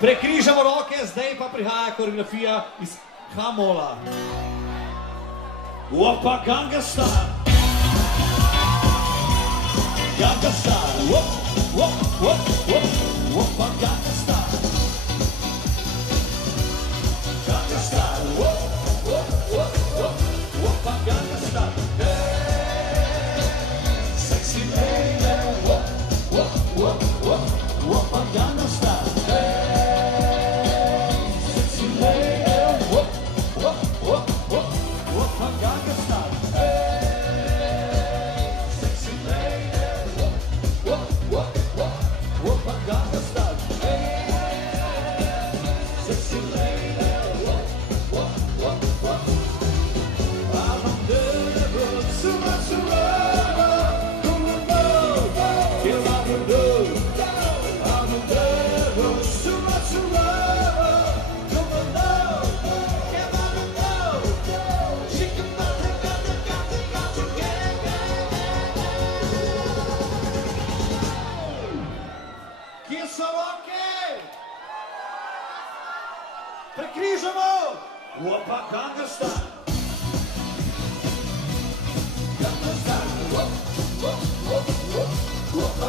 Prekrižamo roke, zdaj pa prihaja koreografija iz Hamola. Opa, Gangnam Style. Gangnam Style. Opa, Gangnam Style. Gangnam Style. Opa, Gangnam Style. Hey, sexy lady. Opa, Gangnam Style. Hey, sexy lady. Opa, Gangnam Style. Hey, sexy lady. Opa, Gangnam Style. Hey, sexy lady. I don't never too much to run. Come on, go. Feel like we do. I'm never too much to run. Come on, go. Come on, go. She can got to get. Kje so roke? Prekrižamo! Opa, Gangnam Style. Gangnam Style. Opa,